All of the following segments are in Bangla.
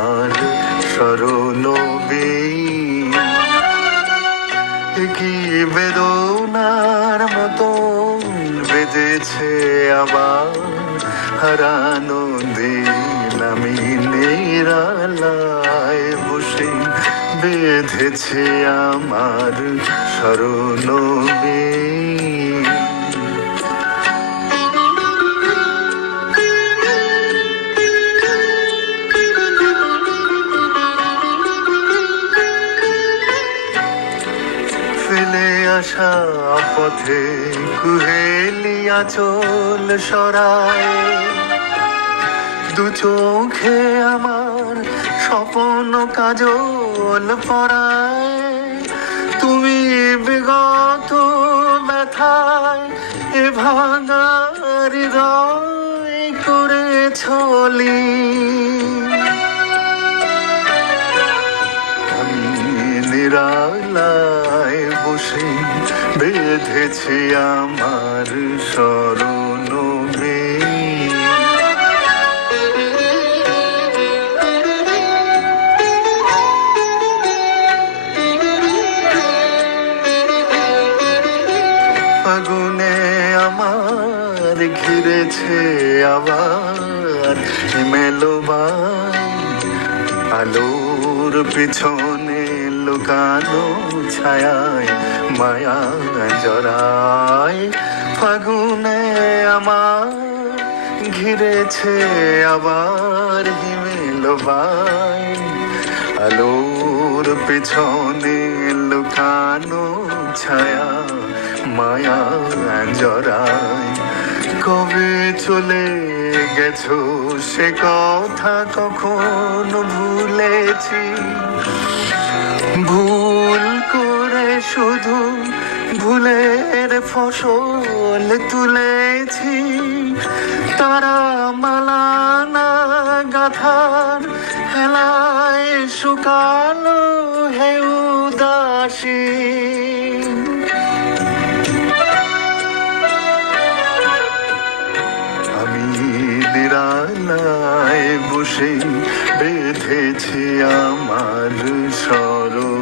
আমার। এ কি বেদনার মতো বেজেছে আবার, হারানো দিন আমি নিরালায় বসে বেঁধেছে আমার স্মরণ বীণ। আসা পথে কুহেলিয়া চল সরায়। দু চোখে আমার স্বপ্ন কাজল পড়ায় তুমি বিগত ব্যথায় এ ভাঙার হৃদয় করে ছলি। বেঁধেছি আমার স্মরণ। আগুনে আমার ঘিরেছে আবার মেলোবার আলোর পিছনে লুকানো ছায়ায় মায়া জড়ায়। ফাগুনে আমার ঘিরেছে আবার হিমেল বাই আলোর পিছনে লুকানো ছায়া মায়া জড়ায়। কবে চলে গেছো? সে কথা কখন ভুলেছি। ভুল করে শুধু ভুলের ফসল তুলেছি। তারা মালানা গাথার হেলায় শুকালো হে উদাসী। বসে বেঁধেছি আমার স্মরণ।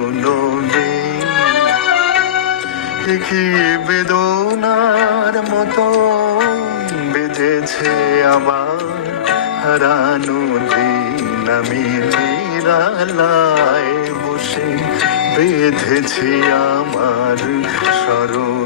কি বেদনার মতো বেঁধেছে আমার হারানো দিন আমি নিরালায় বসে বেঁধেছি আমার স্মরণ